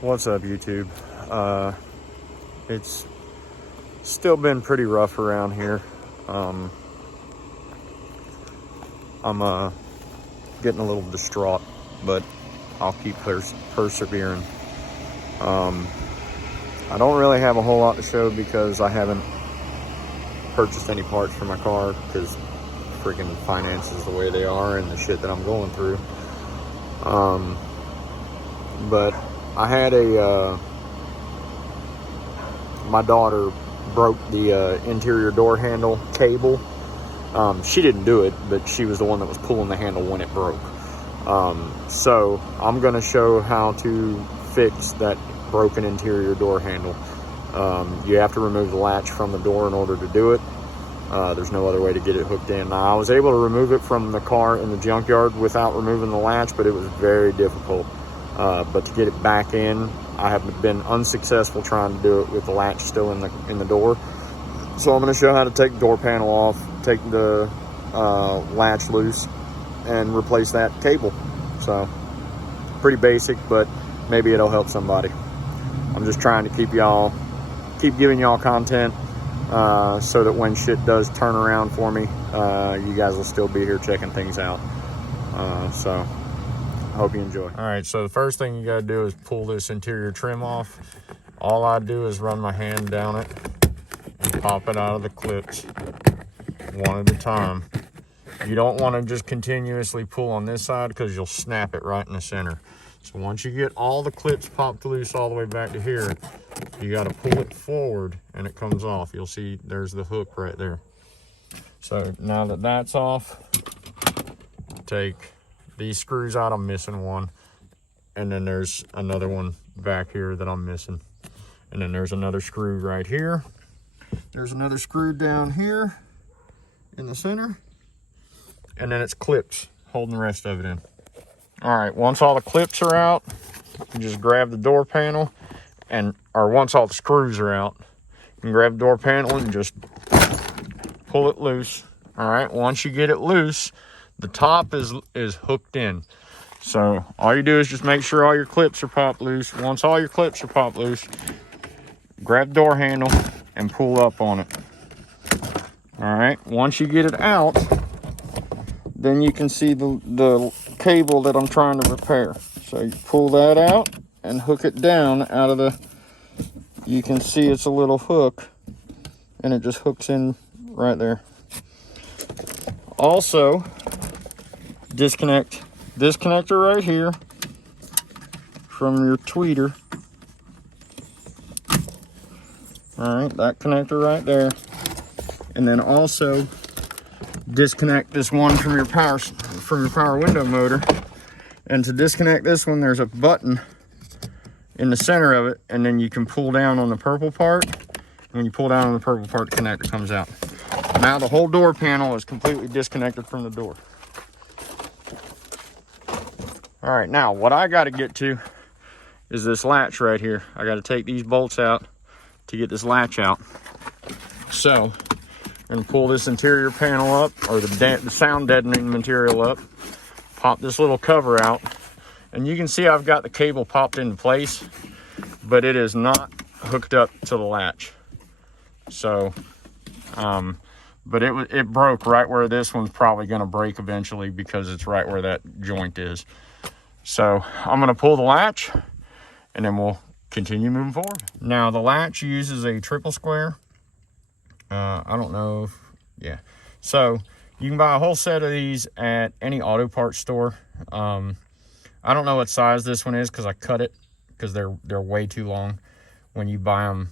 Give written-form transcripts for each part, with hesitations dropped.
What's up, YouTube? It's still been pretty rough around here. I'm getting a little distraught, but I'll keep persevering. I don't really have a whole lot to show because I haven't purchased any parts for my car because freaking finances the way they are and the shit that I'm going through. But I had my daughter broke the interior door handle cable. She didn't do it, but she was the one that was pulling the handle when it broke. So I'm gonna show how to fix that broken interior door handle. You have to remove the latch from the door in order to do it. There's no other way to get it hooked in. Now, I was able to remove it from the car in the junkyard without removing the latch, but it was very difficult. But to get it back in, I have been unsuccessful trying to do it with the latch still in the door. So I'm going to show how to take the door panel off, take the latch loose, and replace that cable. So pretty basic, but maybe it'll help somebody. I'm just trying to keep giving y'all content so that when shit does turn around for me, you guys will still be here checking things out. So I hope you enjoy. All right, so the first thing you gotta do is pull this interior trim off. All I do is run my hand down it and pop it out of the clips one at a time. You don't want to just continuously pull on this side because you'll snap it right in the center. So once you get all the clips popped loose all the way back to here, you got to pull it forward and it comes off. You'll see there's the hook right there. So now that that's off, take these screws out. I'm missing one. And then there's another one back here that I'm missing. And then there's another screw right here. There's another screw down here in the center. And then it's clips holding the rest of it in. All right, once all the clips are out, you just grab the door panel or once all the screws are out, you can grab the door panel and just pull it loose. All right, once you get it loose, the top is hooked in. So all you do is just make sure all your clips are popped loose. Once all your clips are popped loose, grab the door handle and pull up on it. All right, once you get it out, then you can see the cable that I'm trying to repair. So you pull that out and hook it down out of the, you can see it's a little hook and it just hooks in right there. Also, disconnect this connector right here from your tweeter. All right, that connector right there. And then also disconnect this one from your power window motor. And to disconnect this one, there's a button in the center of it, and then you can pull down on the purple part. When you pull down on the purple part, the connector comes out. Now the whole door panel is completely disconnected from the door. All right, now what I got to get to is this latch right here. I got to take these bolts out to get this latch out. So I'm gonna pull this interior panel up, or the sound deadening material up, pop this little cover out, and you can see I've got the cable popped into place, but it is not hooked up to the latch. So, but it broke right where this one's probably gonna break eventually because it's right where that joint is. So I'm gonna pull the latch and then we'll continue moving forward. Now the latch uses a triple square. I don't know if, yeah. So you can buy a whole set of these at any auto parts store. I don't know what size this one is because I cut it because they're way too long. When you buy them,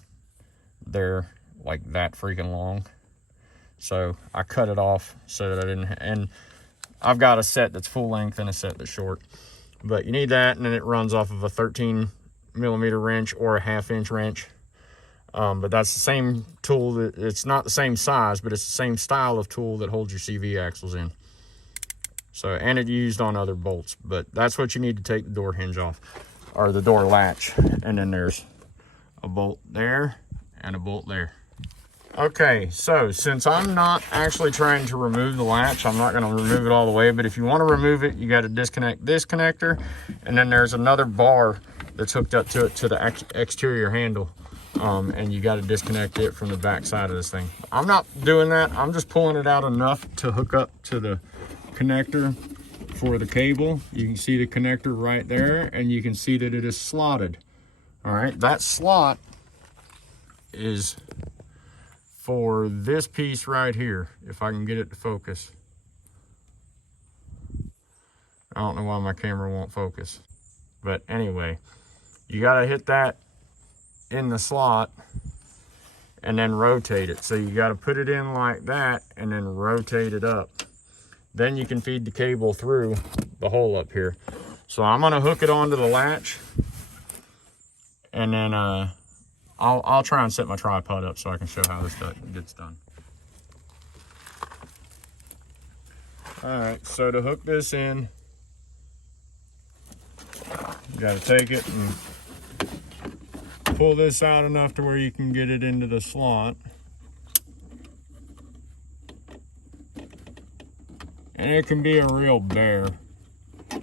they're like that freaking long. So I cut it off so that I didn't, and I've got a set that's full length and a set that's short. But you need that, and then it runs off of a 13mm wrench or a 1/2 inch wrench. But that's the same tool. It's not the same size, but it's the same style of tool that holds your CV axles in. So, and it's used on other bolts, but that's what you need to take the door hinge off, or the door latch. And then there's a bolt there and a bolt there. Okay, so since I'm not actually trying to remove the latch, I'm not going to remove it all the way, but if you want to remove it, you got to disconnect this connector, and then there's another bar that's hooked up to it to the exterior handle. And you got to disconnect it from the back side of this thing. I'm not doing that. I'm just pulling it out enough to hook up to the connector for the cable. You can see the connector right there, and you can see that it is slotted. All right, that slot is for this piece right here, if I can get it to focus. I don't know why my camera won't focus, but anyway, you got to hit that in the slot and then rotate it. So you got to put it in like that and then rotate it up. Then you can feed the cable through the hole up here. So I'm going to hook it onto the latch, and then I'll try and set my tripod up so I can show how this gets done. All right, so to hook this in, you got to take it and pull this out enough to where you can get it into the slot. And it can be a real bear. I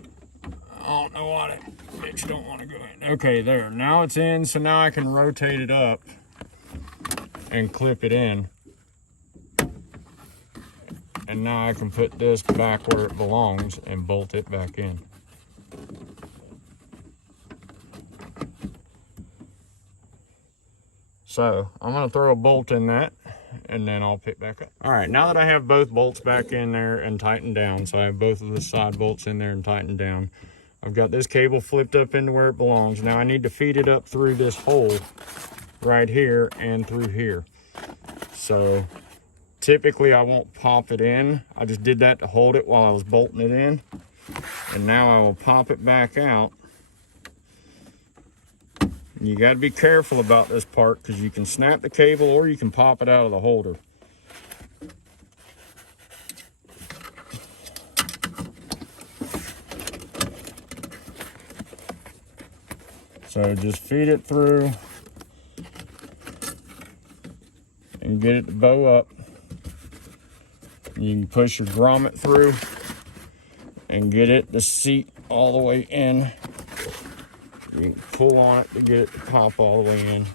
don't know what it makes you don't want to go in. Okay, there. Now it's in, so now I can rotate it up and clip it in. And now I can put this back where it belongs and bolt it back in. So I'm going to throw a bolt in that, and then I'll pick back up. All right, now that I have both bolts back in there and tightened down, so I have both of the side bolts in there and tightened down, I've got this cable flipped up into where it belongs. Now I need to feed it up through this hole right here and through here. So typically I won't pop it in. I just did that to hold it while I was bolting it in. And now I will pop it back out. You got to be careful about this part because you can snap the cable or you can pop it out of the holder. So just feed it through and get it to bow up. You can push your grommet through and get it to seat all the way in. You can pull on it to get it to pop all the way in.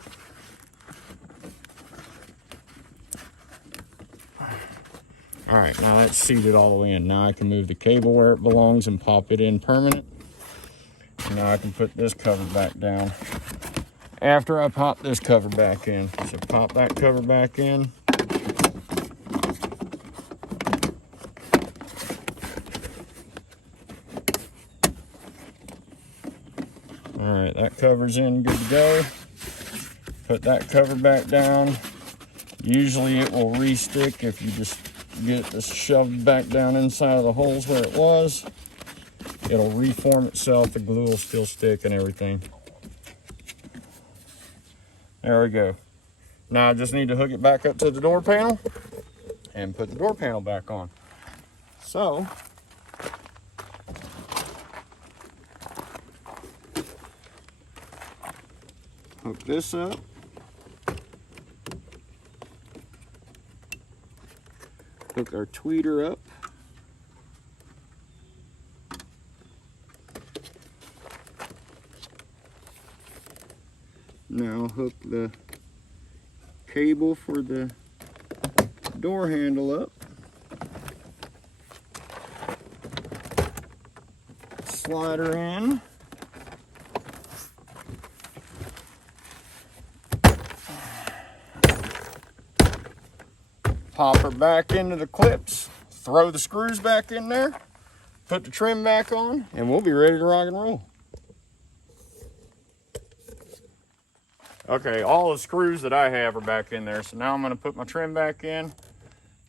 All right, now that's seated all the way in. Now I can move the cable where it belongs and pop it in permanent. And now I can put this cover back down after I pop this cover back in. So pop that cover back in. All right, that cover's in, good to go. Put that cover back down. Usually it will re-stick if you just get this shoved back down inside of the holes where it was. It'll reform itself, the glue will still stick and everything. There we go. Now I just need to hook it back up to the door panel and put the door panel back on. So, hook this up. Hook our tweeter up. Now hook the cable for the door handle up. Slide her in. Pop her back into the clips, throw the screws back in there, put the trim back on, and we'll be ready to rock and roll. Okay, all the screws that I have are back in there, so now I'm going to put my trim back in.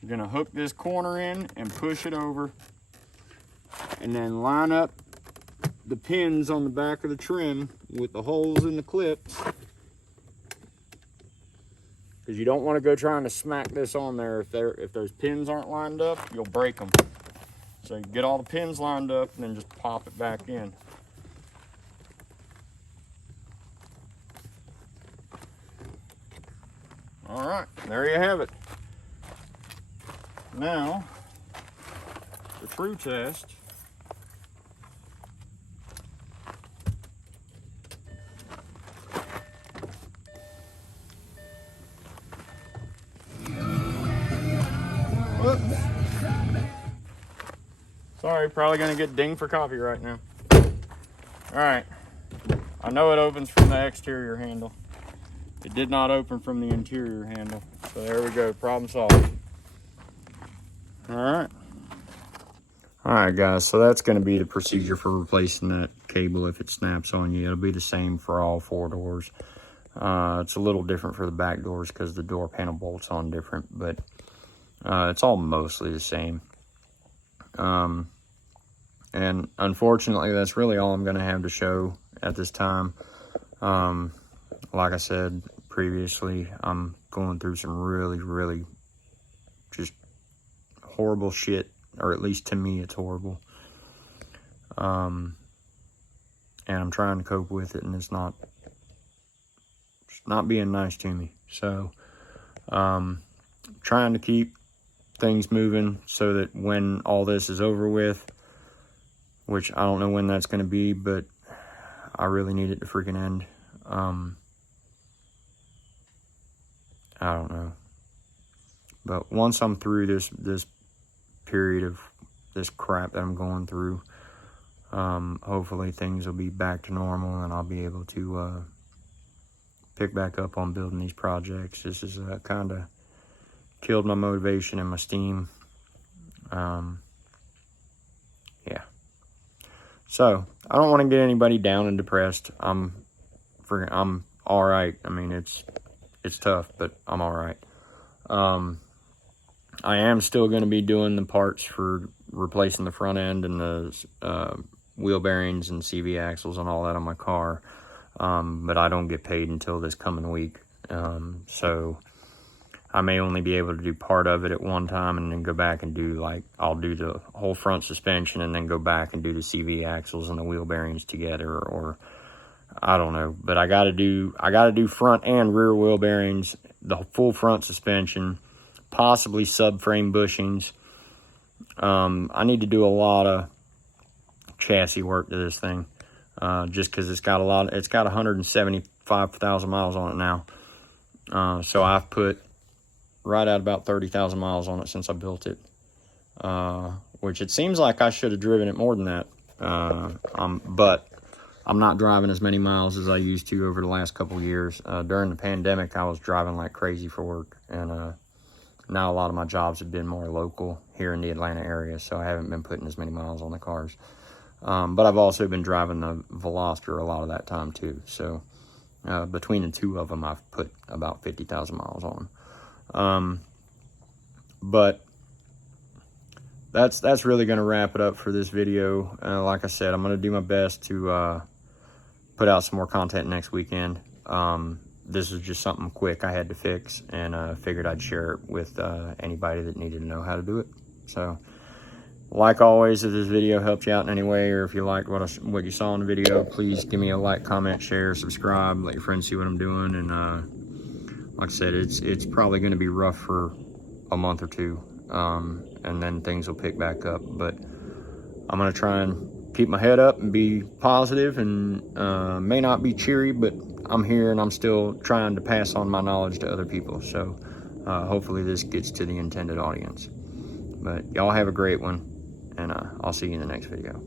I'm going to hook this corner in and push it over, and then line up the pins on the back of the trim with the holes in the clips. Because you don't want to go trying to smack this on there. If those pins aren't lined up, you'll break them. So you get all the pins lined up and then just pop it back in. All right, there you have it. Now, the true test. Sorry, probably gonna get dinged for copyright now. All right, I know it opens from the exterior handle. It did not open from the interior handle. So there we go, problem solved. All right. All right, guys, so that's gonna be the procedure for replacing that cable if it snaps on you. It'll be the same for all 4 doors. It's a little different for the back doors because the door panel bolts on different, but it's all mostly the same. And unfortunately, that's really all I'm going to have to show at this time. Like I said previously, I'm going through some really just horrible shit, or at least to me it's horrible. And I'm trying to cope with it, and it's not being nice to me. So trying to keep things moving so that when all this is over with, which I don't know when that's going to be, but I really need it to freaking end. I don't know. But once I'm through this period of this crap that I'm going through, hopefully things will be back to normal and I'll be able to pick back up on building these projects. This is kind of killed my motivation and my steam. Yeah. So I don't want to get anybody down and depressed. I'm all right. I mean, it's tough, but I'm all right. I am still going to be doing the parts for replacing the front end and the wheel bearings and CV axles and all that on my car. But I don't get paid until this coming week. So I may only be able to do part of it at one time and then go back and do, like, I'll do the whole front suspension and then go back and do the CV axles and the wheel bearings together, or I don't know. But I gotta do front and rear wheel bearings, the full front suspension, possibly subframe bushings. I need to do a lot of chassis work to this thing, just because it's got 175,000 miles on it now. So I've put right at about 30,000 miles on it since I built it, which it seems like I should have driven it more than that. But I'm not driving as many miles as I used to over the last couple of years. During the pandemic, I was driving like crazy for work, and now a lot of my jobs have been more local here in the Atlanta area, so I haven't been putting as many miles on the cars. But I've also been driving the Veloster a lot of that time too. So between the two of them, I've put about 50,000 miles on them. But that's really going to wrap it up for this video. Like I said, I'm going to do my best to put out some more content next weekend. This is just something quick I had to fix, and figured I'd share it with anybody that needed to know how to do it. So, like always, if this video helped you out in any way, or if you liked what you saw in the video, please give me a like, comment, share, subscribe, let your friends see what I'm doing. And like I said, it's probably going to be rough for a month or two, and then things will pick back up. But I'm going to try and keep my head up and be positive, and may not be cheery, but I'm here and I'm still trying to pass on my knowledge to other people. So hopefully this gets to the intended audience. But y'all have a great one, and I'll see you in the next video.